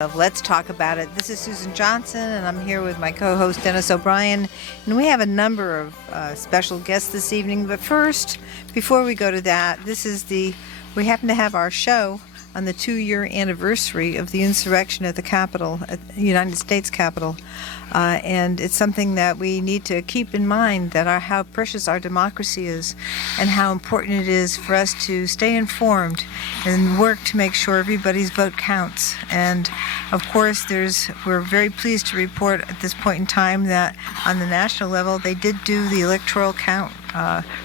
of Let's Talk About It. This is Susan Johnson, and I'm here with my co-host Dennis O'Brien, and we have a number of special guests this evening. But first, before we go to that, we happen to have our show on the 2-year anniversary of the insurrection at the Capitol, at the United States Capitol. And it's something that we need to keep in mind, that how precious our democracy is and how important it is for us to stay informed and work to make sure everybody's vote counts. And of course, we're very pleased to report at this point in time that on the national level, they did do the Electoral Count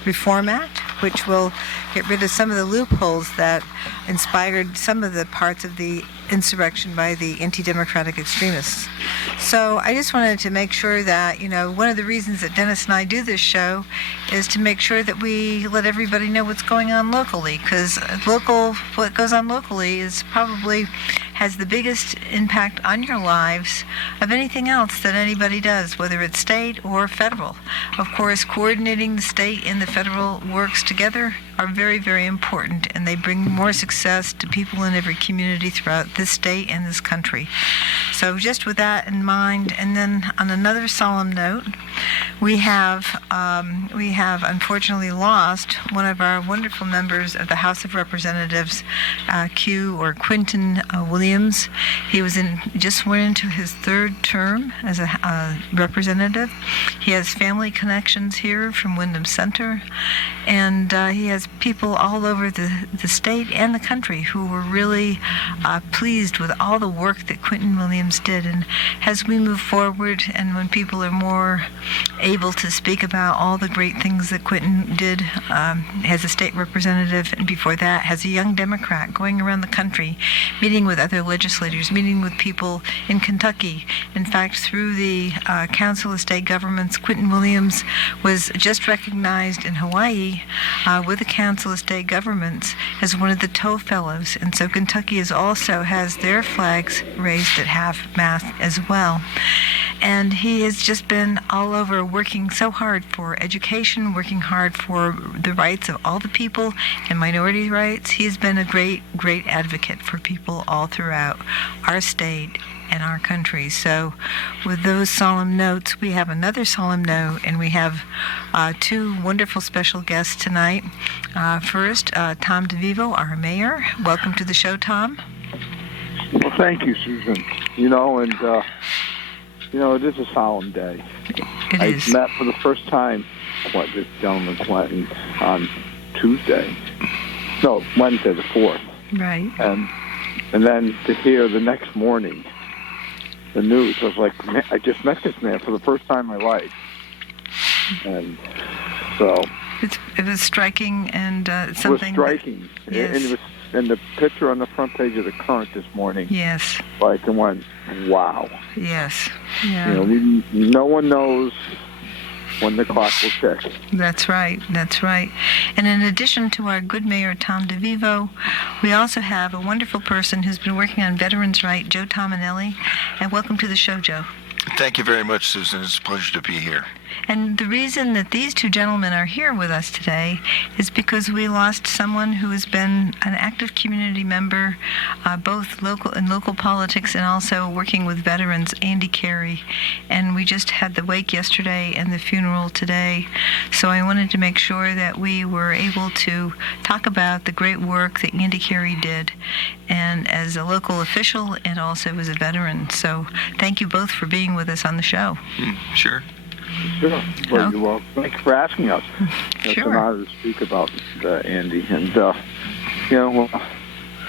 Reform Act, which will get rid of some of the loopholes that inspired some of the parts of the insurrection by the anti-democratic extremists. So I just wanted to make sure that, one of the reasons that Dennis and I do this show is to make sure that we let everybody know what's going on locally, because what goes on locally has the biggest impact on your lives of anything else that anybody does, whether it's state or federal. Of course, coordinating the state and the federal works together are very, very important, and they bring more success to people in every community throughout this state and this country. So just with that in mind, and then on another solemn note, we have unfortunately lost one of our wonderful members of the House of Representatives, Quinton Williams. He just went into his third term as a representative. He has family connections here from Wyndham Center, and he has people all over the state and the country who were really pleased with all the work that Quinton Williams did. And as we move forward, and when people are more able to speak about all the great things that Quinton did as a state representative, and before that as a young Democrat going around the country, meeting with other legislators, meeting with people in Kentucky. In fact, through the Council of State Governments, Quinton Williams was just recognized in Hawaii with the Council of State Governments as one of the Toe Fellows. And so Kentucky also has their flags raised at half-mast as well. And he has just been all over working so hard for education, working hard for the rights of all the people and minority rights. He's been a great, great advocate for people all throughout our state and our country. So with those solemn notes, we have another solemn note, and we have two wonderful special guests tonight. First, Tom DeVivo, our mayor. Welcome to the show, Tom. Well, thank you, Susan. It is a solemn day. It is. I met for the first time this gentleman Clinton on Wednesday the 4th. Right. And then to hear the next morning the news, I was like, man, I just met this man for the first time in my life. And so... It was striking, and something... It was striking. Yes. And the picture on the front page of the Current this morning. Yes. I went, wow. Yes. Yeah. No one knows when the clock will tick. That's right. That's right. And in addition to our good mayor, Tom DeVivo, we also have a wonderful person who's been working on veterans' rights, Joe Tominelli. And welcome to the show, Joe. Thank you very much, Susan. It's a pleasure to be here. And the reason that these two gentlemen are here with us today is because we lost someone who has been an active community member, both local politics and also working with veterans, Andy Carey. And we just had the wake yesterday and the funeral today. So I wanted to make sure that we were able to talk about the great work that Andy Carey did, and as a local official and also as a veteran. So thank you both for being with us on the show. Sure. Sure. Well, thanks for asking us. It's Sure. an honor to speak about Andy. And,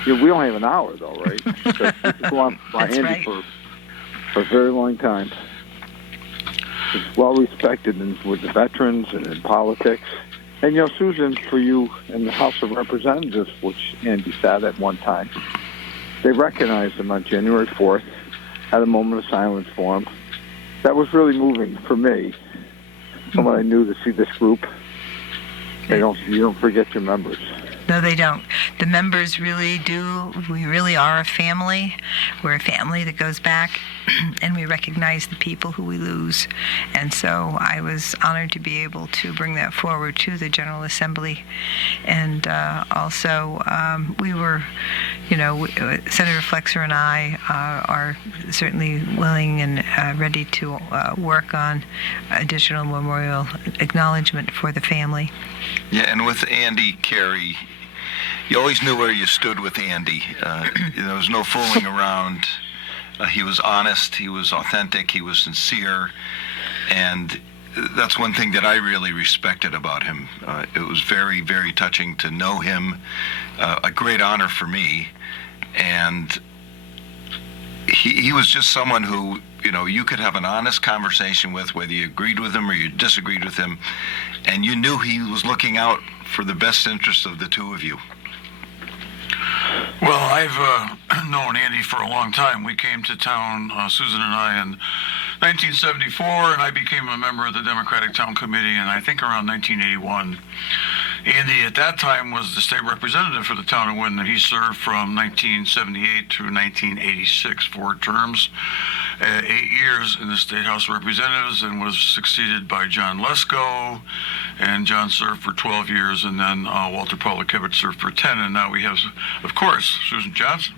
we only have an hour, though, right? Because we could go on by That's Andy right. for a very long time. He's well respected with the veterans and in politics. And, Susan, for you in the House of Representatives, which Andy sat at one time, they recognized him on January 4th, had a moment of silence for him. That was really moving for me. Someone I knew to see this group. You don't forget your members. No, they don't. the members we really are a family. We're a family that goes back, and we recognize the people who we lose. And so I was honored to be able to bring that forward to the General Assembly. And also, we were, Senator Flexer and I are certainly willing and ready to work on additional memorial acknowledgement for the family. Yeah, and with Andy Carey, you always knew where you stood with Andy. There was no fooling around. He was honest, he was authentic, he was sincere, and that's one thing that I really respected about him. It was very, very touching to know him, a great honor for me, and he was just someone who, you could have an honest conversation with, whether you agreed with him or you disagreed with him, and you knew he was looking out for the best interest of the two of you. Well, I've known Andy for a long time. We came to town, Susan and I, in 1974, and I became a member of the Democratic Town Committee, and I think around 1981. Andy, at that time, was the state representative for the town of Windham. He served from 1978 through 1986, 4 terms, 8 years in the State House of Representatives, and was succeeded by John Lesko, and John served for 12 years, and then Walter Pawlikevich served for 10, and now we have, of course, Susan Johnson.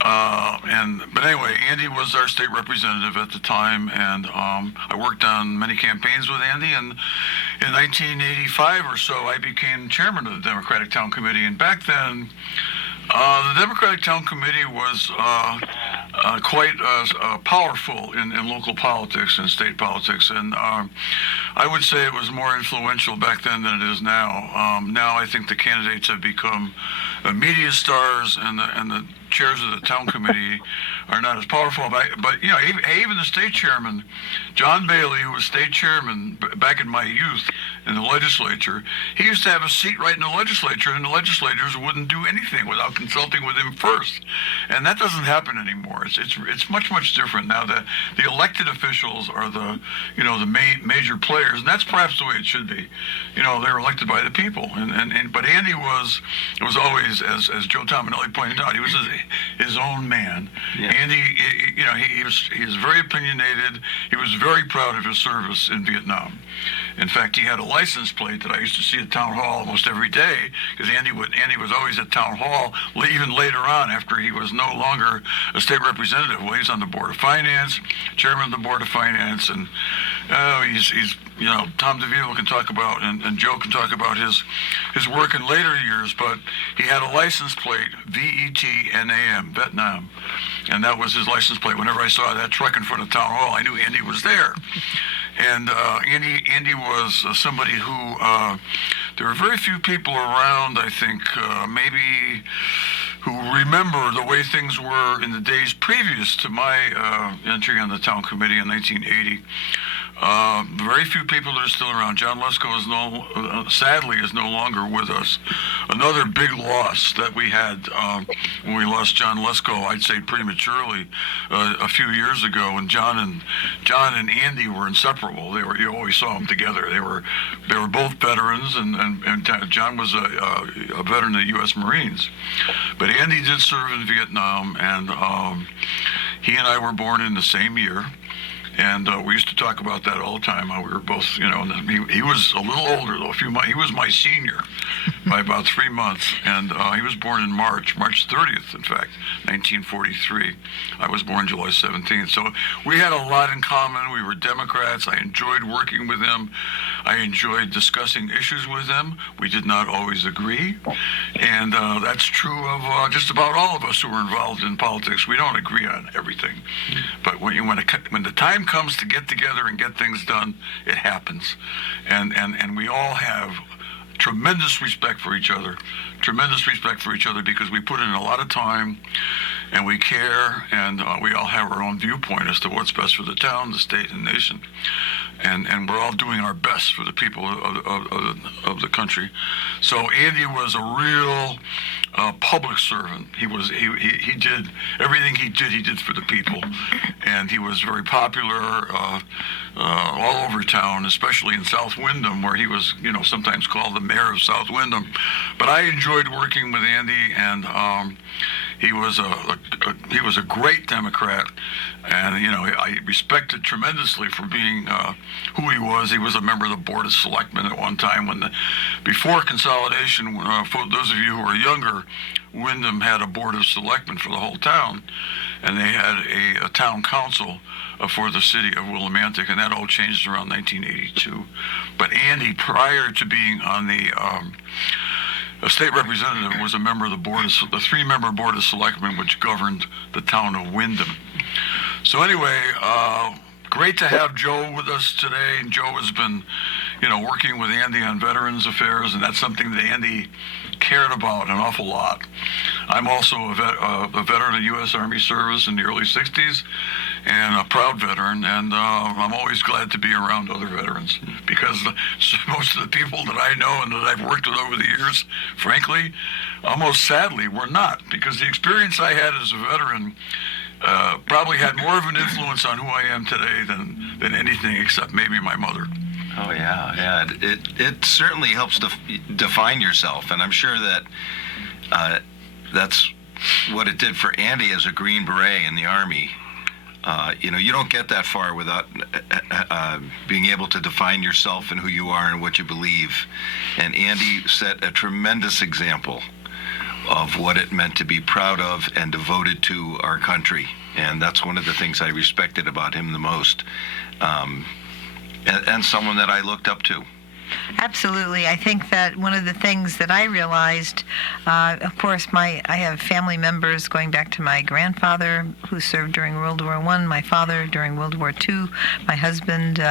But anyway, Andy was our state representative at the time, and I worked on many campaigns with Andy, and in 1985 or so, I became chairman of the Democratic Town Committee, and back then, the Democratic Town Committee was quite powerful in local politics and state politics, and I would say it was more influential back then than it is now. Now I think the candidates have become media stars, and the chairs of the town committee are not as powerful. But even the state chairman, John Bailey, who was state chairman back in my youth in the legislature, he used to have a seat right in the legislature, and the legislators wouldn't do anything without consulting with him first. And that doesn't happen anymore. It's much different now. That the elected officials are the major players, and that's perhaps the way it should be. They're elected by the people. But Andy was always, as Joe Tominelli pointed out, he was his own man. Yeah. Andy, he was very opinionated. He was very proud of his service in Vietnam. In fact, he had a license plate that I used to see at Town Hall almost every day, because Andy was always at Town Hall, even later on after he was no longer a state representative. Well, he was on the Board of Finance, chairman of the Board of Finance, and he's Tom DeVito can talk about, and Joe can talk about his work in later years, but he had a license plate, VETNAM, Vietnam, and that was his license plate. Whenever I saw that truck in front of Town Hall, I knew Andy was there. And Andy was somebody who, there were very few people around, I think, maybe who remember the way things were in the days previous to my entry on the town committee in 1980. Very few people that are still around. John Lesko sadly is no longer with us. Another big loss that we had when we lost John Lesko, I'd say prematurely, a few years ago. And John and Andy were inseparable. You always saw them together. They were both veterans, and John was a veteran of the U.S. Marines, but Andy did serve in Vietnam, and he and I were born in the same year. And we used to talk about that all the time. We were both, he was a little older, though. He was my senior by about 3 months. And he was born in March 30th, in fact, 1943. I was born July 17th. So we had a lot in common. We were Democrats. I enjoyed working with him. I enjoyed discussing issues with him. We did not always agree. And that's true of just about all of us who are involved in politics. We don't agree on everything. But when the time comes to get together and get things done, it happens. And we all have tremendous respect for each other because we put in a lot of time and we care, and we all have our own viewpoint as to what's best for the town, the state, and nation. And we're all doing our best for the people of the country. So Andy was a real public servant. He did everything he did for the people, and he was very popular all over town, especially in South Windham, where he was sometimes called the mayor of South Windham. But I enjoyed enjoyed working with Andy, and he was a great Democrat, and I respected tremendously for being who he was. He was a member of the Board of Selectmen at one time before consolidation. For those of you who are younger, Windham had a Board of Selectmen for the whole town, and they had a town council for the city of Willimantic, and that all changed around 1982. But Andy, prior to being on the a state representative, was a member of the three-member Board of Selectmen, which governed the town of Windham. So anyway, great to have Joe with us today. And Joe has been, working with Andy on Veterans Affairs, and that's something that Andy cared about an awful lot. I'm also a veteran of U.S. Army service in the early 60s, and a proud veteran, and I'm always glad to be around other veterans, because most of the people that I know and that I've worked with over the years, frankly, almost sadly, were not, because the experience I had as a veteran probably had more of an influence on who I am today than anything except maybe my mother. Oh yeah. It certainly helps to define yourself, and I'm sure that that's what it did for Andy as a Green Beret in the Army. You don't get that far without being able to define yourself and who you are and what you believe. And Andy set a tremendous example of what it meant to be proud of and devoted to our country. And that's one of the things I respected about him the most. And someone that I looked up to. Absolutely. I think that one of the things that I realized, of course, I have family members going back to my grandfather who served during World War I, my father during World War II, my husband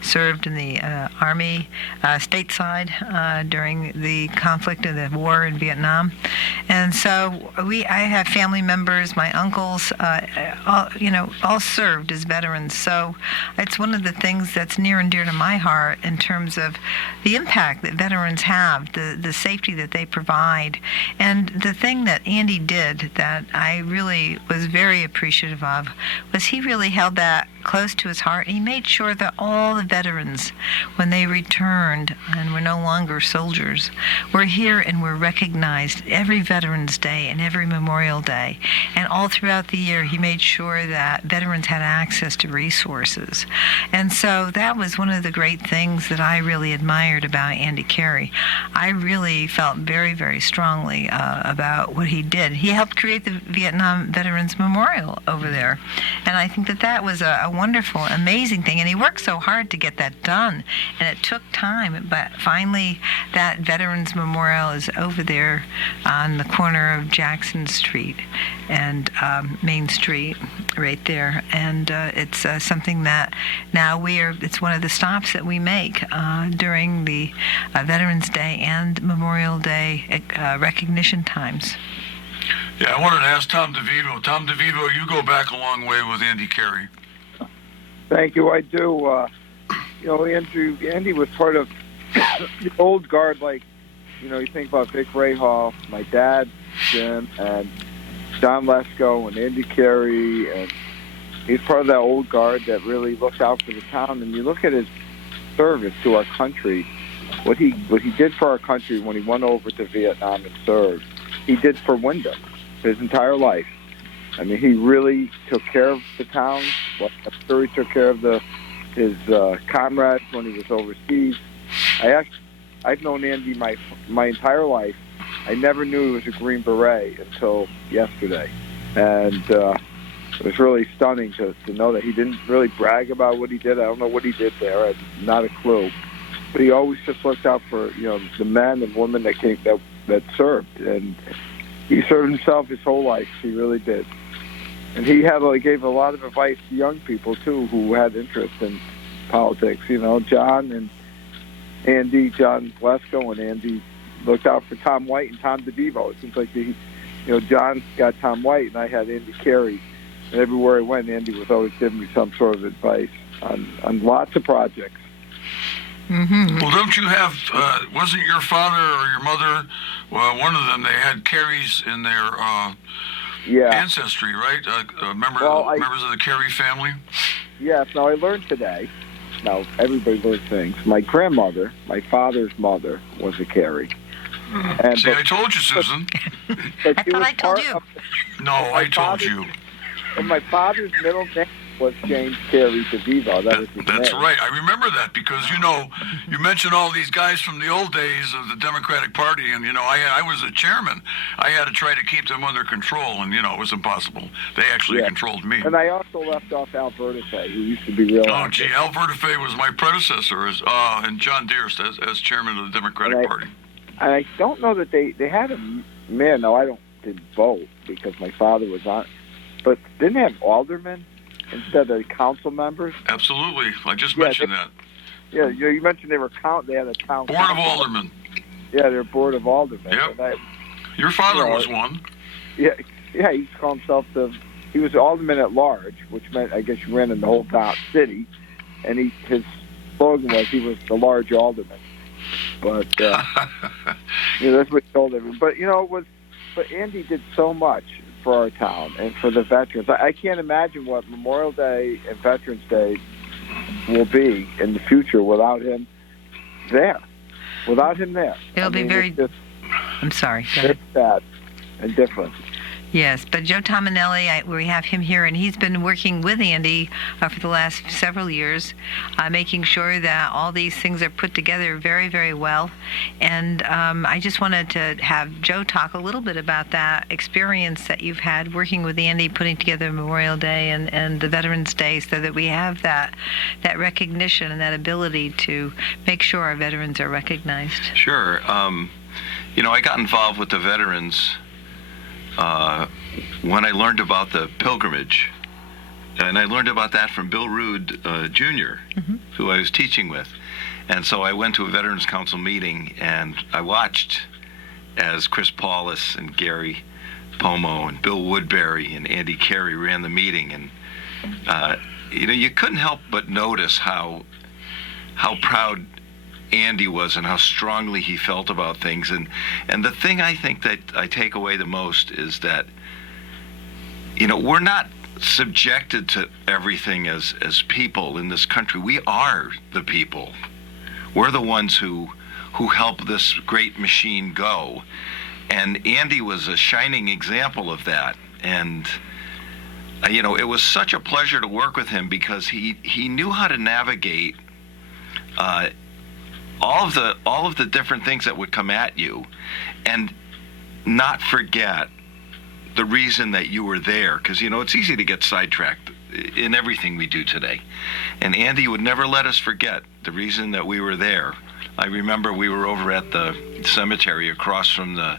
served in the Army stateside during the conflict of the war in Vietnam. And so I have family members, my uncles, all served as veterans. So it's one of the things that's near and dear to my heart in terms of the impact that veterans have, the safety that they provide. And the thing that Andy did that I really was very appreciative of was he really held that close to his heart. He made sure that all the veterans, when they returned and were no longer soldiers, were here and were recognized every Veterans Day and every Memorial Day. And all throughout the year, he made sure that veterans had access to resources. And so that was one of the great things that I really admired about Andy Carey. I really felt very, very strongly about what he did. He helped create the Vietnam Veterans Memorial over there. And I think that was a wonderful, amazing thing. And he worked so hard to get that done. And it took time. But finally, that Veterans Memorial is over there on the corner of Jackson Street and Main Street right there. And it's something that now it's one of the stops that we make during the Veterans Day and Memorial Day recognition times. Yeah, I wanted to ask Tom DeVivo. Tom DeVivo, you go back a long way with Andy Carey. Thank you. I do. Andy was part of the old guard. Like, you think about Vic Rahal, my dad, Jim, and John Lesko, and Andy Carey, and he's part of that old guard that really looked out for the town. And you look at his service to our country, what he did for our country when he went over to Vietnam and served. He did for Windham his entire life. I mean, he really took care of the town. I'm sure he took care of his comrades when he was overseas. I've known Andy my entire life. I never knew he was a Green Beret until yesterday. And it was really stunning to know that he didn't really brag about what he did. I don't know what he did there. I have not a clue. But he always just looked out for, the men and women that served. And he served himself his whole life. He really did. And he gave a lot of advice to young people, too, who had interest in politics. John and Andy, John Lesko and Andy looked out for Tom White and Tom DeVivo. It seems like John got Tom White and I had Andy Carey. And everywhere I went, Andy was always giving me some sort of advice on lots of projects. Mm-hmm. Well, don't you have, wasn't your father or your mother, one of them, they had Careys in their ancestry, right? Members of the Carey family? Yes. Now, I learned today, everybody learns things. My grandmother, my father's mother, was a Carey. And See, I told you, Susan. but I she thought was I told part you. of- No, I told you. And my father's middle name was James Carey DeVivo. That was his That's name. right. I remember that because, you mentioned all these guys from the old days of the Democratic Party, and, I was a chairman. I had to try to keep them under control, and, it was impossible. They actually Yeah. controlled me. And I also left off Alberta Fay, who used to be real Oh, active. gee, Alberta Fay was my predecessor, and John Dearest as chairman of the Democratic Right. Party. And I don't know that they had a man. No, I didn't vote because my father was on. But didn't they have aldermen instead of council members? Absolutely. I just Yeah, mentioned that. Yeah, you mentioned they had a town Board of council. Aldermen. Yeah, they're board of aldermen. Yep. And Your father Yeah. was one. yeah, he called himself he was alderman at large, which meant I guess you ran in the whole town city, and his slogan was he was the large alderman. But that's what he told everyone. But but Andy did so much for our town and for the veterans. I can't imagine what Memorial Day and Veterans Day will be in the future without him there. It'll be very- It's just I'm sorry. Go ahead. very sad and different. Yes, but Joe Tominelli, we have him here, and he's been working with Andy for the last several years, making sure that all these things are put together very, very well. And I just wanted to have Joe talk a little bit about that experience that you've had working with Andy, putting together Memorial Day and the Veterans Day, so that we have that recognition and that ability to make sure our veterans are recognized. Sure. I got involved with the veterans when I learned about the pilgrimage, and I learned about that from Bill Rood Jr., who I was teaching with. And so I went to a Veterans Council meeting, and I watched as Chris Paulus and Gary Pomo and Bill Woodbury and Andy Carey ran the meeting. And, you couldn't help but notice how proud Andy was and how strongly he felt about things. And the thing I think that I take away the most is that, we're not subjected to everything as people in this country. We are the people. We're the ones who help this great machine go. And Andy was a shining example of that. And, it was such a pleasure to work with him because he knew how to navigate all of the different things that would come at you, and not forget the reason that you were there, because it's easy to get sidetracked in everything we do today. And Andy would never let us forget the reason that we were there. I remember we were over at the cemetery across from the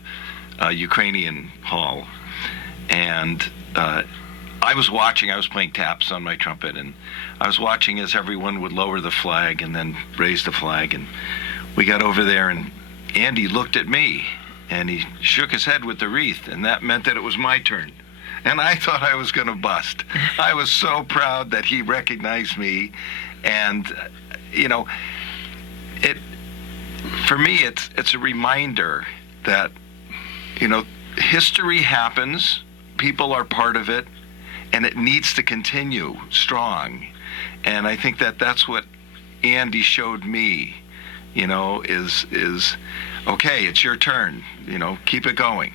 Ukrainian hall, and I was playing taps on my trumpet, and I was watching as everyone would lower the flag and then raise the flag. And we got over there, and Andy looked at me, and he shook his head with the wreath, and that meant that it was my turn. And I thought I was going to bust. I was so proud that he recognized me. And, for me, it's a reminder that, history happens, people are part of it, and it needs to continue strong. And I think that that's what Andy showed me, is okay, it's your turn, keep it going.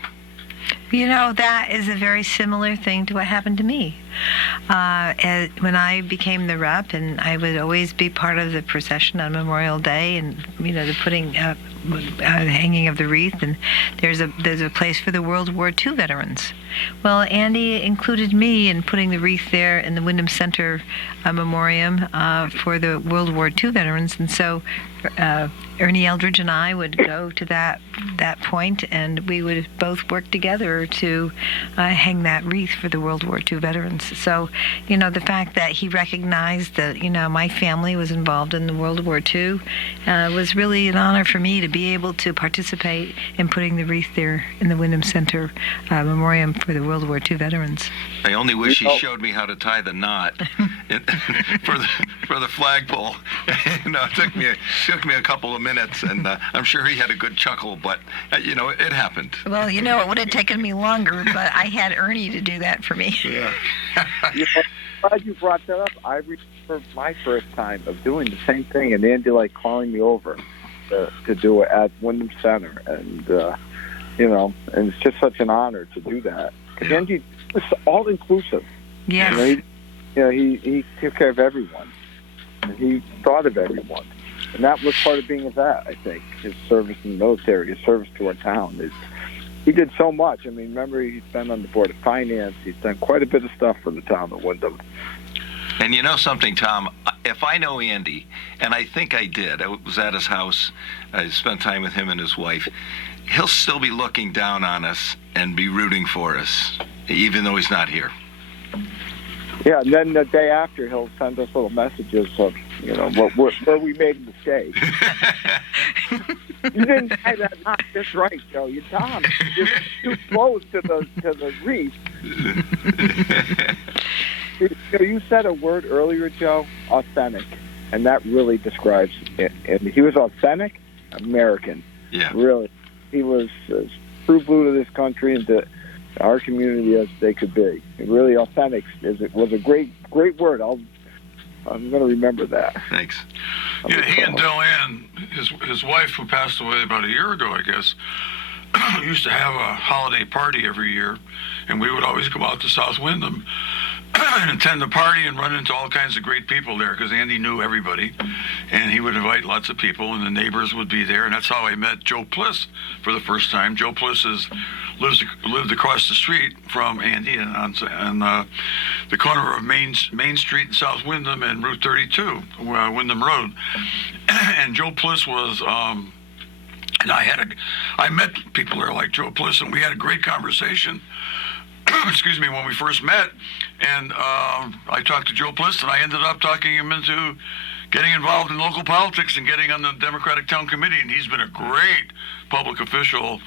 That is a very similar thing to what happened to me. When I became the rep, and I would always be part of the procession on Memorial Day, and the putting hanging of the wreath, and there's a place for the World War II veterans. Well, Andy included me in putting the wreath there in the Wyndham Center Memoriam for the World War II veterans, and so Ernie Eldridge and I would go to that point, and we would both work together to hang that wreath for the World War II veterans. So, the fact that he recognized that, my family was involved in the World War II was really an honor for me to be able to participate in putting the wreath there in the Wyndham Center Memoriam for the World War II veterans. I only wish he showed me how to tie the knot for the flagpole. It took me a couple of minutes, and I'm sure he had a good chuckle, but it happened. Well, it would have taken me longer, but I had Ernie to do that for me. Yeah. I'm glad you brought that up. I remember my first time of doing the same thing, and Andy calling me over to do it at Wyndham Center, and and it's just such an honor to do that. Because Andy was all inclusive. Yes. He took care of everyone, and he thought of everyone, and that was part of being a vet. I think his service in the military, his service to our town. He did so much. I mean, remember, he's been on the Board of Finance. He's done quite a bit of stuff for the town of Wyndham. And you know something, Tom? If I know Andy, and I think I did, I was at his house, I spent time with him and his wife, he'll still be looking down on us and be rooting for us, even though he's not here. Yeah, and then the day after, he'll send us little messages of, where we made a mistake. You didn't say that not just right, Joe. Tom, you're too close to the reef. You said a word earlier, Joe, authentic, and that really describes it. And he was authentic, American. Yeah. Really. He was as true blue to this country and to our community as they could be. Really authentic was a great word. I'm going to remember that. Thanks. Yeah, he and Delanne, his wife, who passed away about a year ago, I guess, used to have a holiday party every year, and we would always go out to South Wyndham and attend the party and run into all kinds of great people there, because Andy knew everybody, and he would invite lots of people, and the neighbors would be there, and that's how I met Joe Pliss for the first time. Joe Pliss lived across the street from Andy, and on the corner of Main Street in South Wyndham and Route 32, Wyndham Road. And Joe Pliss was, and I met people there like Joe Pliss, and we had a great conversation. Excuse me, when we first met, and I talked to Joe Pliss, and I ended up talking him into getting involved in local politics and getting on the Democratic Town Committee, and he's been a great public official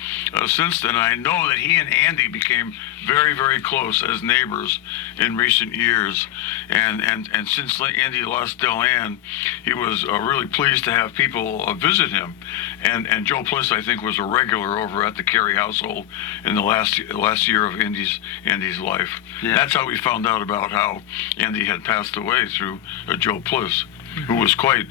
since then. I know that he and Andy became very, very close as neighbors in recent years, and since Andy lost Delanne, he was really pleased to have people visit him, and Joe Pliss, I think, was a regular over at the Carey household in the last year of Andy's life. Yeah. That's how we found out about how Andy had passed away, through Joe Pliss, who was quite,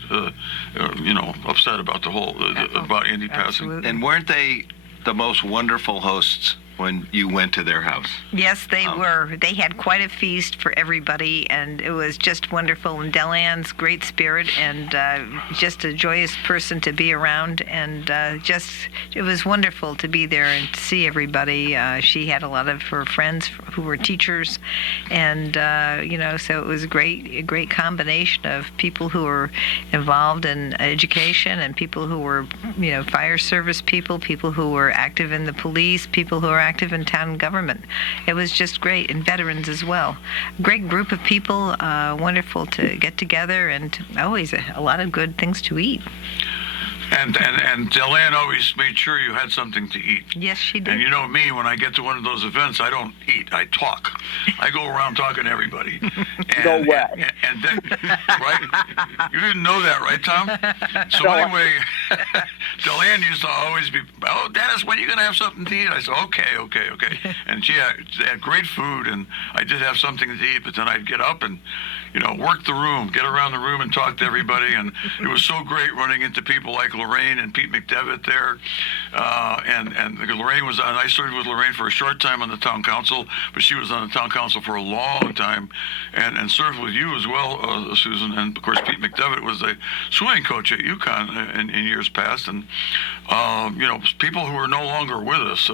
upset about the whole about Andy passing. And weren't they the most wonderful hosts when you went to their house? Yes, they were. They had quite a feast for everybody, and it was just wonderful. And Delanne's great spirit, and just a joyous person to be around, and it was wonderful to be there and to see everybody. She had a lot of her friends who were teachers, and so it was a great combination of people who were involved in education, and people who were, fire service people who were active in the police, people who were active in town government. It was just great, and veterans as well. Great group of people, wonderful to get together, and always a lot of good things to eat. And Delanne always made sure you had something to eat. Yes, she did. And you know me, when I get to one of those events, I don't eat, I talk. I go around talking to everybody. Go wet. And then, right? You didn't know that, right, Tom? So anyway, Delanne used to always be, "Oh, Dennis, when are you going to have something to eat?" I said, okay. And she had great food, and I did have something to eat, but then I'd get up and, work the room, get around the room and talk to everybody, and it was so great running into people like Lorraine and Pete McDevitt there, and Lorraine was on. I served with Lorraine for a short time on the town council, but she was on the town council for a long time, and served with you as well, Susan. And of course, Pete McDevitt was the swimming coach at UConn in years past, and people who are no longer with us.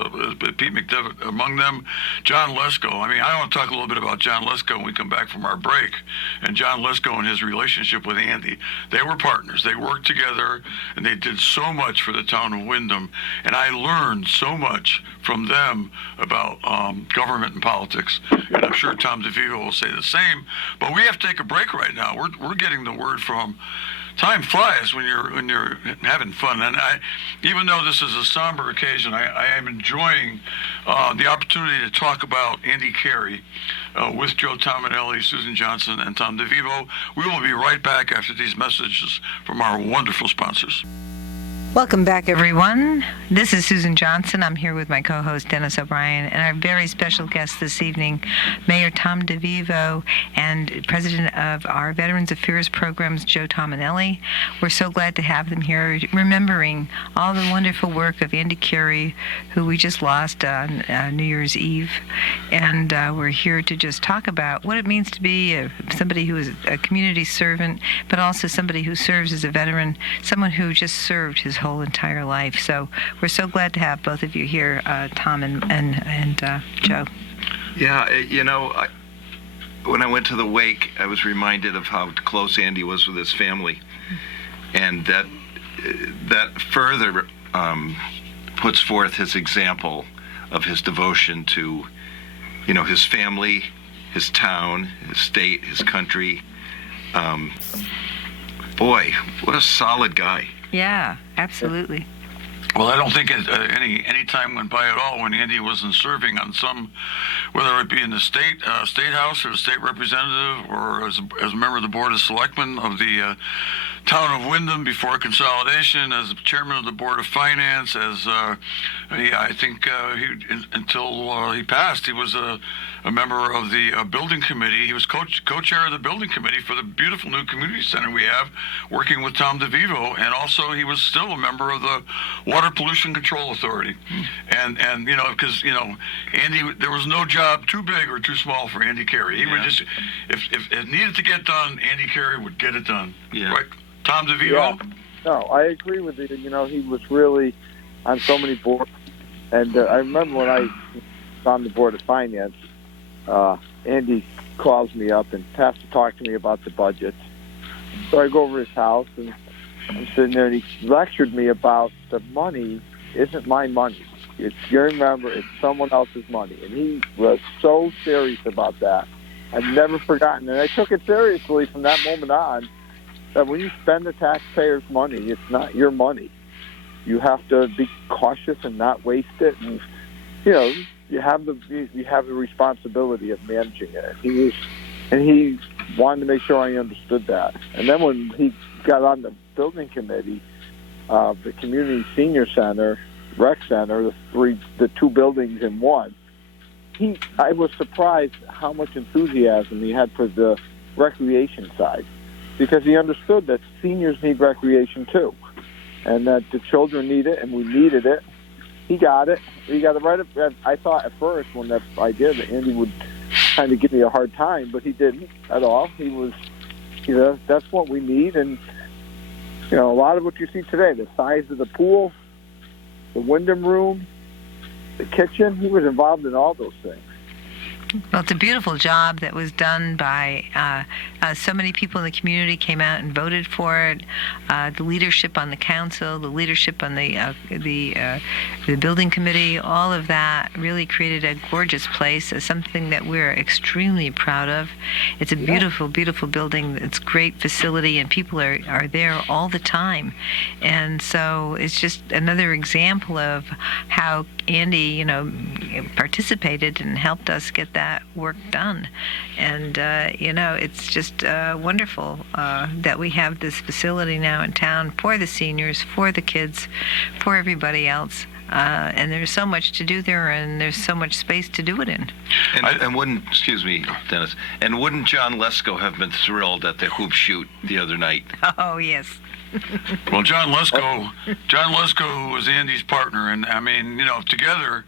Pete McDevitt among them, John Lesko. I mean, I want to talk a little bit about John Lesko when we come back from our break. And John Lesko and his relationship with Andy, they were partners. They worked together, and they did so much for the town of Wyndham. And I learned so much from them about government and politics. And I'm sure Tom DeVivo will say the same. But we have to take a break right now. We're getting the word from. Time flies when you're having fun, and even though this is a somber occasion, I am enjoying the opportunity to talk about Andy Carey with Joe Tominelli, Susan Johnson, and Tom DeVivo. We will be right back after these messages from our wonderful sponsors. Welcome back, everyone. This is Susan Johnson. I'm here with my co-host, Dennis O'Brien, and our very special guest this evening, Mayor Tom DeVivo and President of our Veterans Affairs Programs, Joe Tominelli. We're so glad to have them here, remembering all the wonderful work of Andy Carey, who we just lost on New Year's Eve. And we're here to just talk about what it means to be somebody who is a community servant, but also somebody who serves as a veteran, someone who just served his whole entire life. So we're so glad to have both of you here, Tom and Joe. Yeah, when I went to the wake, I was reminded of how close Andy was with his family, and that further puts forth his example of his devotion to, his family, his town, his state, his country. Boy, what a solid guy. Yeah, absolutely. Well, I don't think any time went by at all when Andy wasn't serving on some, whether it be in the state house or the state representative, or as a member of the board of selectmen of the town of Windham before consolidation, as chairman of the board of finance, until he passed, he was a member of the building committee. He was co-chair of the building committee for the beautiful new community center we have, working with Tom DeVivo, and also he was still a member of the Water Pollution Control Authority. And because Andy, there was no job too big or too small for Andy Carey. He would just, if it needed to get done, Andy Carey would get it done. Yeah. Right, Tom DeVivo? Yeah. No, I agree with you. He was really on so many boards. And I remember when I was on the board of finance, Andy calls me up and has to talk to me about the budget. So I go over his house, and I'm sitting there, and he lectured me about the money isn't my money. It's someone else's money. And he was so serious about that. I've never forgotten. And I took it seriously from that moment on, that when you spend the taxpayers' money, it's not your money. You have to be cautious and not waste it. And, you have the responsibility of managing it. He wanted to make sure I understood that. And then when he got on the building committee, the community senior center, rec center, the two buildings in one, I was surprised how much enthusiasm he had for the recreation side, because he understood that seniors need recreation too, and that the children need it, and we needed it. He got it. He got it right up. I thought at first when that idea that Andy would kind of give me a hard time, but he didn't at all. He was, that's what we need. And, a lot of what you see today, the size of the pool, the Wyndham room, the kitchen, he was involved in all those things. Well, it's a beautiful job that was done by so many people in the community came out and voted for it. The leadership on the council, the leadership on the building committee, all of that really created a gorgeous place, something that we're extremely proud of. It's a beautiful, beautiful building. It's a great facility, and people are there all the time. And so it's just another example of how Andy, participated and helped us get that work done. And, it's just wonderful that we have this facility now in town for the seniors, for the kids, for everybody else. And there's so much to do there, and there's so much space to do it in. And wouldn't, excuse me, Dennis, and wouldn't John Lesko have been thrilled at the hoop shoot the other night? Oh, yes. Well, John Lesko, who was Andy's partner, and together,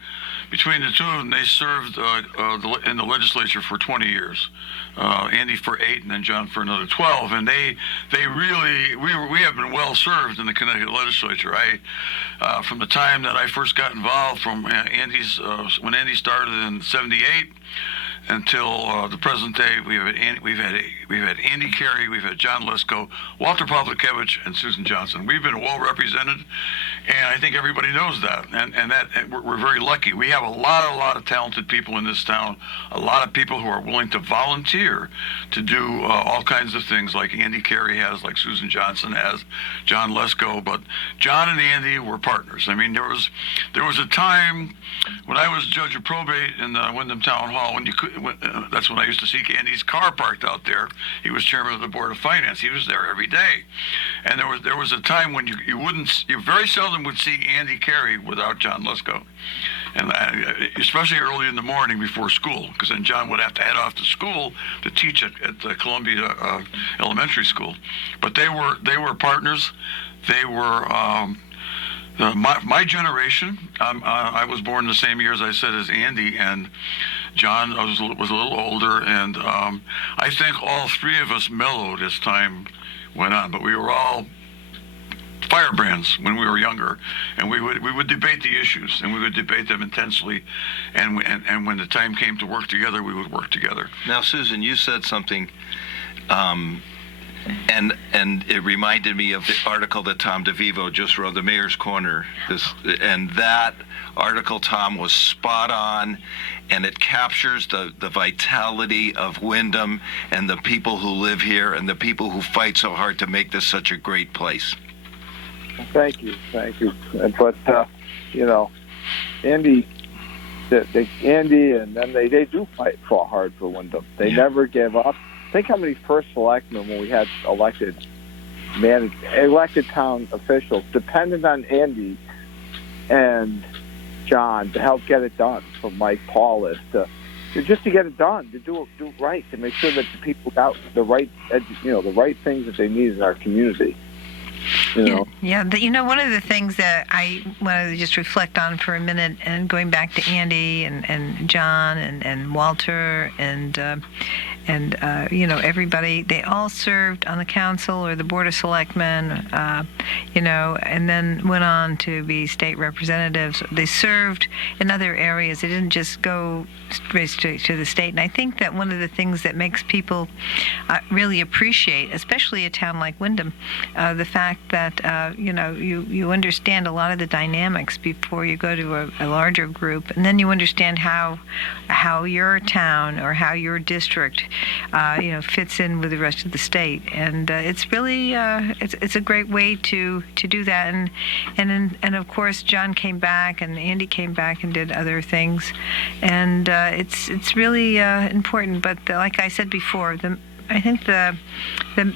between the two of them, they served in the legislature for 20 years. Andy for 8, and then John for another 12. And they really, we have been well served in the Connecticut legislature. From the time that I first got involved, from when Andy started in '78. Until the present day, we've had Andy Carey, we've had John Lesko, Walter Pawlikewicz, and Susan Johnson. We've been well represented, and I think everybody knows that. And we're very lucky. We have a lot of talented people in this town. A lot of people who are willing to volunteer to do all kinds of things, like Andy Carey has, like Susan Johnson has, John Lesko. But John and Andy were partners. I mean, there was a time when I was judge of probate in the Wyndham Town Hall when that's when I used to see Andy's car parked out there. He was chairman of the Board of Finance. He was there every day. And there was a time when you very seldom would see Andy Carey without John Lesko. And especially early in the morning before school, because then John would have to head off to school to teach at Columbia Elementary School. But they were partners. They were my generation. I was born the same year, as I said, as Andy, and John was a little older. And I think all three of us mellowed as time went on. But we were all firebrands when we were younger, and we would debate the issues, and we would debate them intensely, and when the time came to work together, we would work together. Now, Susan, you said something, and it reminded me of the article that Tom DeVivo just wrote, The Mayor's Corner. And that article, Tom, was spot on, and it captures the vitality of Windham and the people who live here and the people who fight so hard to make this such a great place. Thank you. But Andy, Andy, and then they do fight hard for Windham. They never give up. Think how many first selectmen when we had elected town officials depended on Andy and John to help get it done. From Mike Paulus to just to get it done, to do it right, to make sure that the people got the right things that they need in our community. Yeah. One of the things that I want to just reflect on for a minute, and going back to Andy and John and Walter and everybody, they all served on the council or the board of selectmen, and then went on to be state representatives. They served in other areas. They didn't just go straight to the state. And I think that one of the things that makes people really appreciate, especially a town like Windham, the fact that you understand a lot of the dynamics before you go to a larger group, and then you understand how your town or how your district fits in with the rest of the state. And it's really it's a great way to do that. And of course John came back and Andy came back and did other things, and it's really important. But like I said before, I think the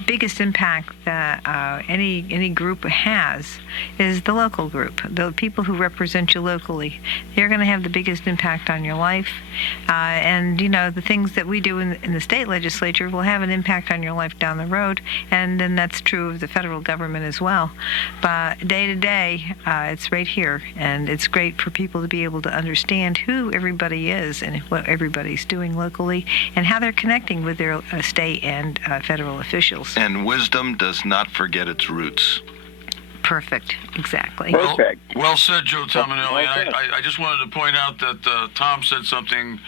biggest impact that any group has is the local group, the people who represent you locally. They're going to have the biggest impact on your life, and the things that we do in the state legislature will have an impact on your life down the road, and then that's true of the federal government as well. But day to day, it's right here, and it's great for people to be able to understand who everybody is and what everybody's doing locally, and how they're connecting with their state and federal officials. And wisdom does not forget its roots. Perfect. Exactly. Well said, Joe Tominelli. And I just wanted to point out that Tom said something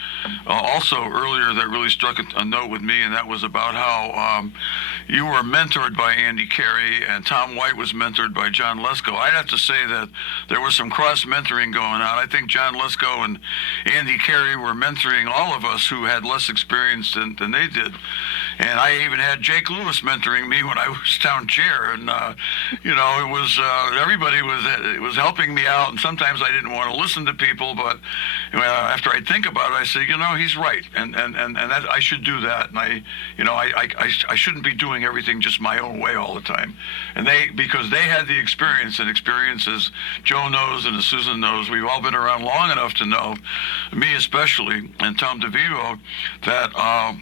also earlier that really struck a note with me, and that was about how you were mentored by Andy Carey and Tom White was mentored by John Lesko. I'd have to say that there was some cross-mentoring going on. I think John Lesko and Andy Carey were mentoring all of us who had less experience than they did. And I even had Jake Lewis mentoring me when I was town chair, and it was everybody was helping me out, and sometimes I didn't want to listen to people, but after I think about it, I say, he's right, and that I should do that, and I shouldn't be doing everything just my own way all the time, and because they had the experience, and experience, as Joe knows and as Susan knows, we've all been around long enough to know, me especially, and Tom DeVivo, that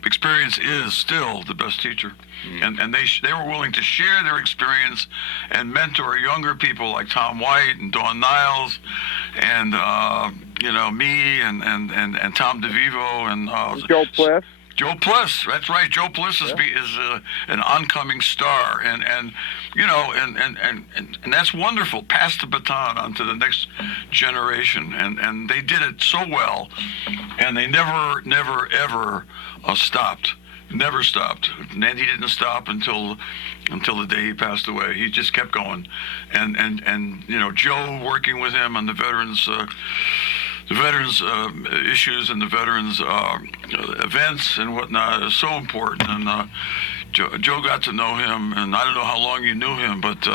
experience is still the best teacher. And they were willing to share their experience and mentor younger people like Tom White and Dawn Niles and me and Tom DeVivo and Joe Pliss. Joe Pliss, that's right. Joe Pliss is an oncoming star, and that's wonderful. Pass the baton on to the next generation, and they did it so well, and they never ever stopped. Never stopped. Andy didn't stop until the day he passed away. He just kept going, and Joe working with him on the veterans issues and the veterans events and whatnot is so important. And Joe got to know him, and I don't know how long you knew him, but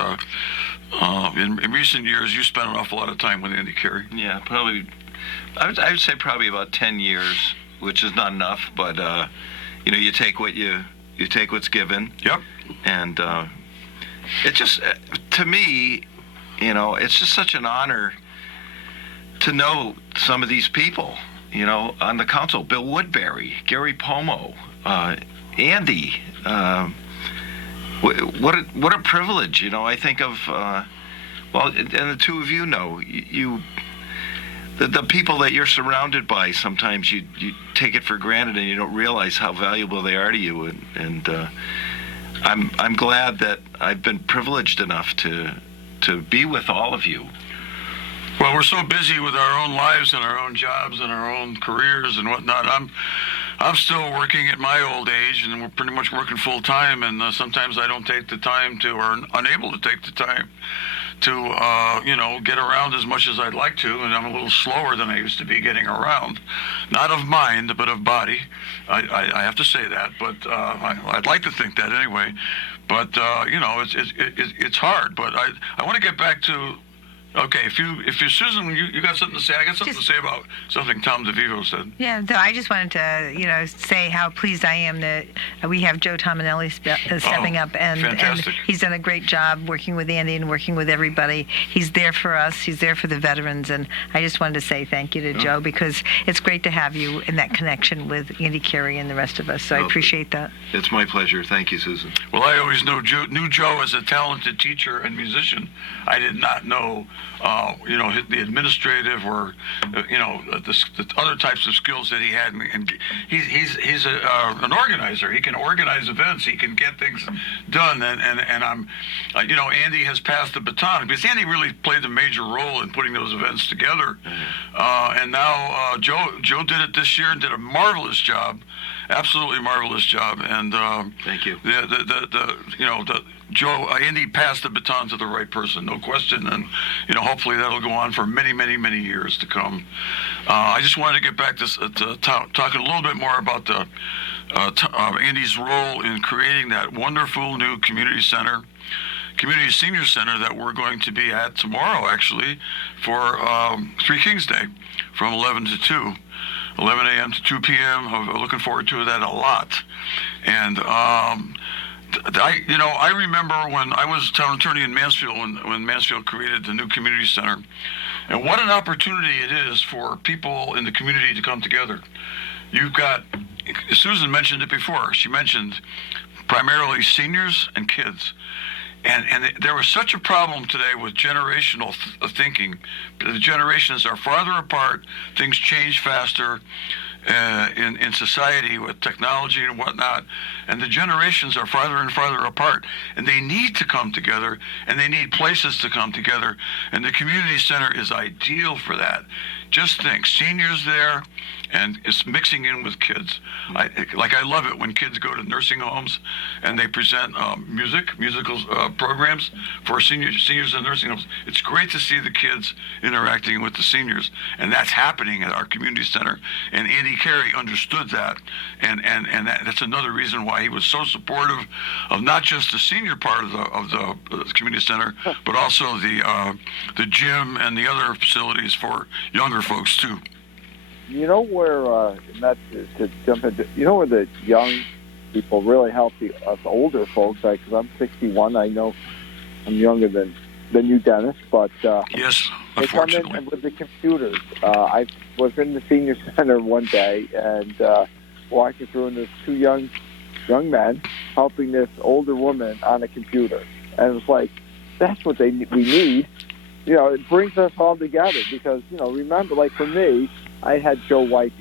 in recent years you spent an awful lot of time with Andy Carey. Yeah, probably. I would say probably about 10 years. which is not enough, but you take what's given. Yep. And it just, to me, it's just such an honor to know some of these people, on the council. Bill Woodbury, Gary Pomo, Andy. What a privilege, I think of, and the two of the people that you're surrounded by, sometimes you take it for granted and you don't realize how valuable they are to you. And I'm glad that I've been privileged enough to be with all of you. Well, we're so busy with our own lives and our own jobs and our own careers and whatnot. I'm still working at my old age, and we're pretty much working full time. And sometimes I don't take the time to, or unable to take the time to, get around as much as I'd like to. And I'm a little slower than I used to be getting around, not of mind, but of body. I have to say that, but I'd like to think that anyway. But it's hard. But I want to get back to. Okay, if you Susan, you got something to say. I got something to say about something Tom DeVivo said. Yeah, so I just wanted to, say how pleased I am that we have Joe Tominelli stepping up, and he's done a great job working with Andy and working with everybody. He's there for us. He's there for the veterans, and I just wanted to say thank you to Joe, because it's great to have you in that connection with Andy Carey and the rest of us. So I appreciate that. It's my pleasure. Thank you, Susan. Well, I always knew Joe as a talented teacher and musician. I did not know. The administrative or the other types of skills that he had, and he's an organizer. He can organize events. He can get things done, and I'm, Andy has passed the baton, because Andy really played a major role in putting those events together, and now Joe did it this year and did a marvelous job, absolutely marvelous job, and thank you. Andy passed the baton to the right person, no question, and hopefully that'll go on for many, many, many years to come. I just wanted to get back to talking a little bit more about Andy's role in creating that wonderful new community senior center that we're going to be at tomorrow, actually, for Three Kings Day, from 11 to 2. 11 a.m. to 2 p.m. I'm looking forward to that a lot, and. I remember when I was town attorney in Mansfield, when Mansfield created the new community center, and what an opportunity it is for people in the community to come together. You've got, Susan mentioned it before, she mentioned primarily seniors and kids. And there was such a problem today with generational thinking. The generations are farther apart, things change faster. In society with technology and whatnot, and the generations are farther and farther apart, and they need to come together, and they need places to come together, and the community center is ideal for that. Just think, seniors there, and it's mixing in with kids. I love it when kids go to nursing homes and they present musical programs for seniors in nursing homes. It's great to see the kids interacting with the seniors, and that's happening at our community center. And Andy Carey understood that, and that's another reason why he was so supportive of not just the senior part of the community center, but also the gym and the other facilities for younger folks too. Where, not to jump into, where the young people really help us older folks, because I'm 61. I know I'm younger than you, Dennis, but yes, they come unfortunately. in with the computers. I was in the senior center one day and walking through, and there's two young men helping this older woman on a computer, and it was like, that's what we need. It brings us all together, because remember, like for me, I had Joe White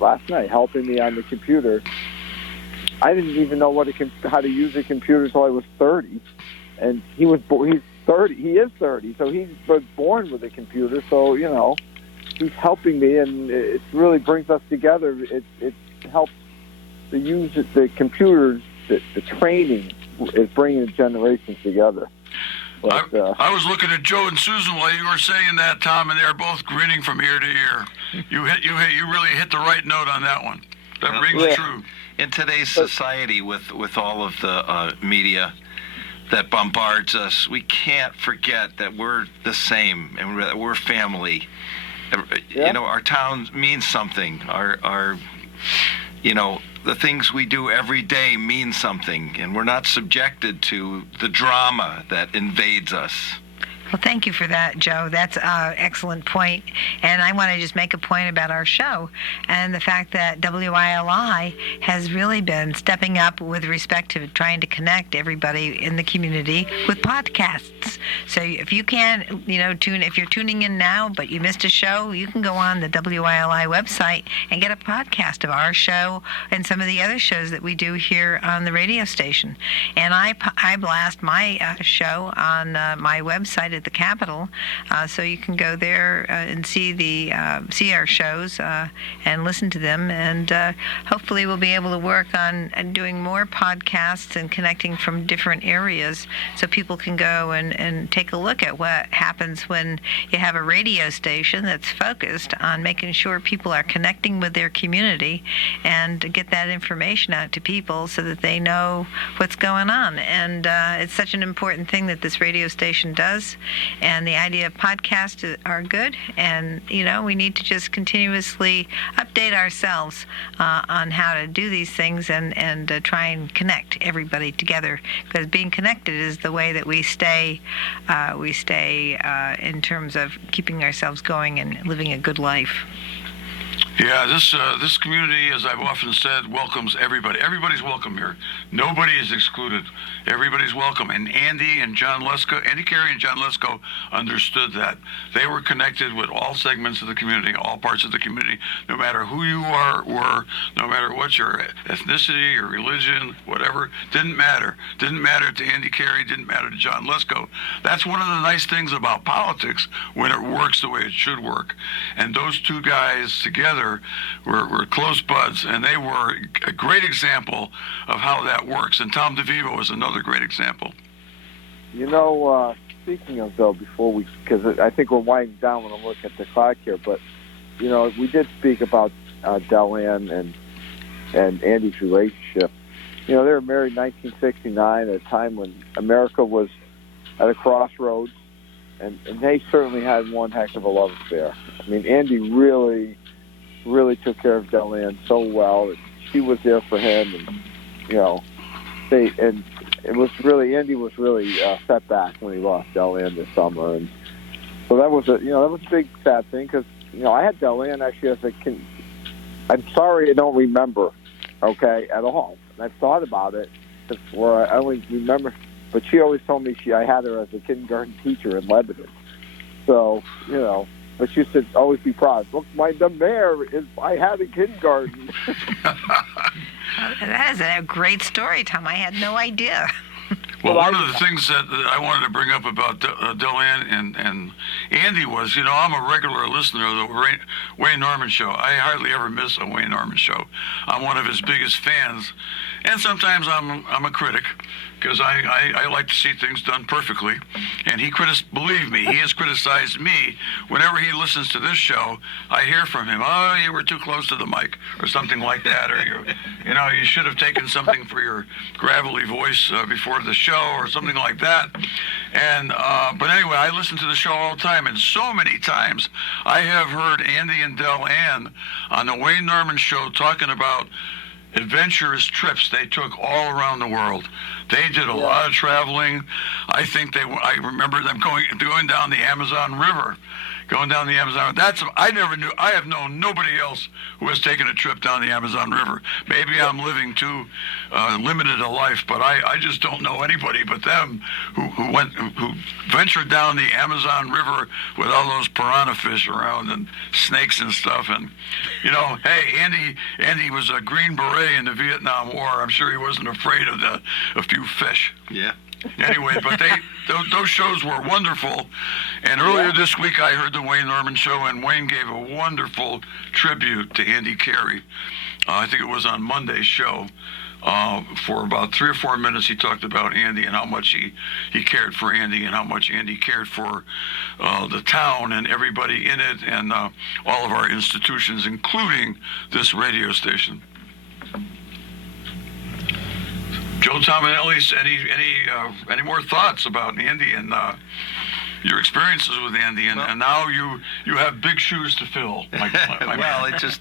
last night helping me on the computer. I didn't even know how to use a computer until I was 30, and he's 30. He is 30, so he was born with a computer. So he's helping me, and it really brings us together. It helps to use the computers. The training is bringing the generations together. But, I was looking at Joe and Susan while you were saying that, Tom, and they're both grinning from ear to ear. You really hit the right note on that one. That rings true. In today's society, with all of the media that bombards us, we can't forget that we're the same and we're family. Our town means something. Our the things we do every day mean something, and we're not subjected to the drama that invades us. Well, thank you for that, Joe. That's an excellent point. And I want to just make a point about our show and the fact that WILI has really been stepping up with respect to trying to connect everybody in the community with podcasts. So if you can, if you're tuning in now but you missed a show, you can go on the WILI website and get a podcast of our show and some of the other shows that we do here on the radio station. And I blast my show on my website at the Capitol, so you can go there and see our shows and listen to them, and hopefully we'll be able to work on doing more podcasts and connecting from different areas so people can go and take a look at what happens when you have a radio station that's focused on making sure people are connecting with their community and get that information out to people so that they know what's going on. And it's such an important thing that this radio station does. And the idea of podcasts are good, and we need to just continuously update ourselves on how to do these things and try and connect everybody together, because being connected is the way that we stay in terms of keeping ourselves going and living a good life. Yeah, this community, as I've often said, welcomes everybody. Everybody's welcome here. Nobody is excluded. Everybody's welcome. And Andy Carey and John Lesko understood that. They were connected with all segments of the community, all parts of the community, no matter who you were, no matter what your ethnicity or religion, whatever, didn't matter. Didn't matter to Andy Carey, didn't matter to John Lesko. That's one of the nice things about politics when it works the way it should work. And those two guys together were close buds, and they were a great example of how that works. And Tom DeVivo was another great example. Speaking of, though, because I think we're winding down when I'm looking at the clock here, but, we did speak about Dell-Ann and Andy's relationship. They were married in 1969 at a time when America was at a crossroads, and they certainly had one heck of a love affair. I mean, Andy really took care of Dell-Ann so well, and she was there for him, and Andy was really set back when he lost Dell-Ann this summer, and so that was a big sad thing, because I had Dell-Ann actually as a kid. I'm sorry I don't remember, at all. And I've thought about it, where I only remember, but she always told me I had her as a kindergarten teacher in Lebanon. So but she said, always be proud. Look, the mayor is, I had a kindergarten. That is a great story, Tom. I had no idea. Well, one of the things that I wanted to bring up about Dell-Ann and Andy was, I'm a regular listener of the Wayne Norman show. I hardly ever miss a Wayne Norman show. I'm one of his biggest fans, and sometimes I'm a critic, because I like to see things done perfectly. And believe me, he has criticized me. Whenever he listens to this show, I hear from him, oh, you were too close to the mic, or something like that, or you should have taken something for your gravelly voice before the show, or something like that. And but anyway, I listen to the show all the time, and so many times I have heard Andy and Dell-Ann on the Wayne Norman show talking about adventurous trips they took all around the world. They did a lot of traveling. I remember them going down the Amazon River. I have known nobody else who has taken a trip down the Amazon River. Maybe I'm living too limited a life, but I just don't know anybody but them who ventured down the Amazon River with all those piranha fish around and snakes and stuff. And hey, Andy was a Green Beret in the Vietnam War. I'm sure he wasn't afraid of a few fish. Yeah. Anyway, but those shows were wonderful. And earlier this week, I heard the Wayne Norman show, and Wayne gave a wonderful tribute to Andy Carey. I think it was on Monday's show. For about 3 or 4 minutes, he talked about Andy and how much he cared for Andy, and how much Andy cared for the town and everybody in it, and all of our institutions, including this radio station. Joe Tominelli, any more thoughts about Andy and your experiences with Andy, and now you have big shoes to fill. Well, it just,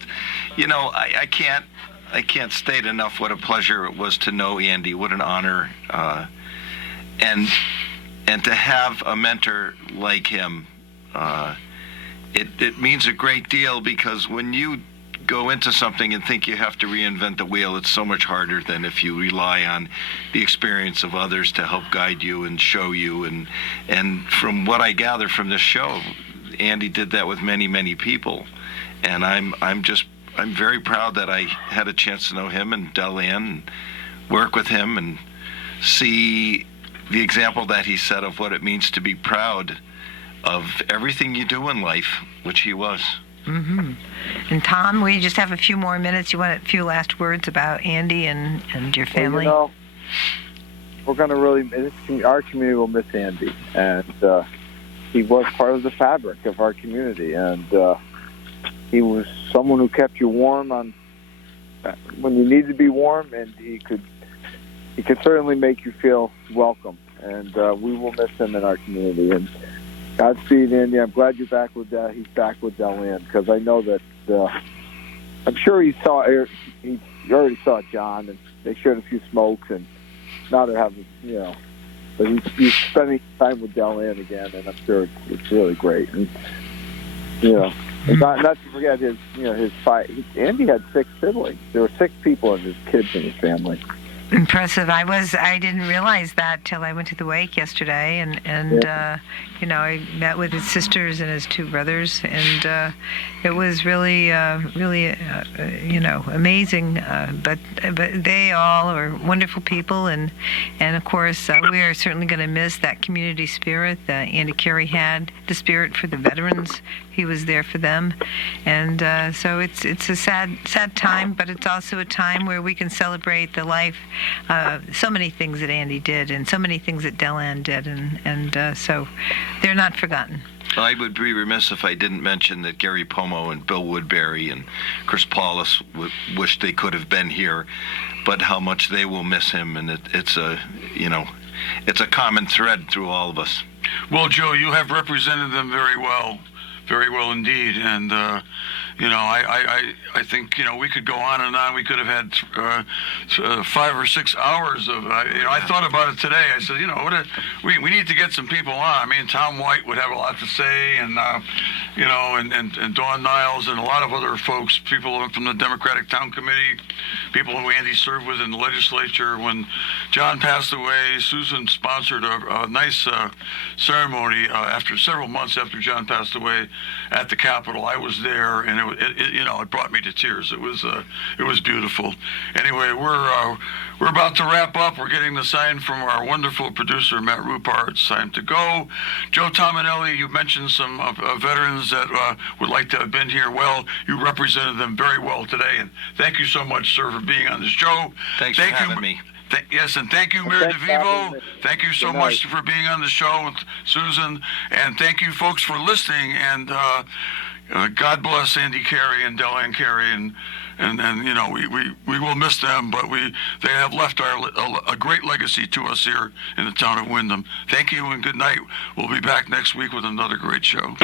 I can't state enough what a pleasure it was to know Andy. What an honor, and to have a mentor like him. It means a great deal, because when you go into something and think you have to reinvent the wheel, it's so much harder than if you rely on the experience of others to help guide you and show you. And from what I gather from this show, Andy did that with many, many people. And I'm very proud that I had a chance to know him and Del-Ann and work with him and see the example that he set of what it means to be proud of everything you do in life, which he was. Mm-hmm. And Tom, we just have a few more minutes. You want a few last words about Andy and your family? Well, we're going to really, our community will miss Andy. And he was part of the fabric of our community. And he was someone who kept you warm when you needed to be warm, and he could certainly make you feel welcome. And we will miss him in our community. And Godspeed, Andy. I'm glad you're back with he's back with Del-Ann, because I know that I'm sure he already saw John, and they shared a few smokes, and now they're having, but he's spending time with Del-Ann again, and I'm sure it's really great. And and not to forget his Andy had 6 siblings. There were 6 people and his kids in his family. Impressive. I didn't realize that till I went to the wake yesterday, and I met with his sisters and his 2 brothers, and it was really amazing. But they all are wonderful people, and of course we are certainly going to miss that community spirit that Andy Carey had, the spirit for the veterans. He was there for them, and so it's a sad time, but it's also a time where we can celebrate the life. So many things that Andy did, and so many things that Del-Ann did, and so they're not forgotten. I would be remiss if I didn't mention that Gary Pomo and Bill Woodbury and Chris Paulus wish they could have been here, but how much they will miss him, and it's a common thread through all of us. Well, Joe, you have represented them very well indeed, and I think we could go on and on. We could have had 5 or 6 hours of. I thought about it today. I said, we need to get some people on. I mean, Tom White would have a lot to say, and and Dawn Niles and a lot of other folks, people from the Democratic Town Committee, people who Andy served with in the legislature. When John passed away, Susan sponsored a nice ceremony after several months after John passed away at the Capitol. I was there, and it brought me to tears. It was beautiful. Anyway, we're about to wrap up. We're getting the sign from our wonderful producer Matt Rupart. It's time to go. Joe Tominelli, you mentioned some veterans that would like to have been here. Well, you represented them very well today, and thank you so much, sir, for being on the show. Thanks for having me. Yes, and thank you, Mayor DeVivo. Thank you so much for being on the show with Susan, and thank you, folks, for listening. And God bless Andy Carey and Del-Ann Carey, and we will miss them, but they have left a great legacy to us here in the town of Windham. Thank you and good night. We'll be back next week with another great show.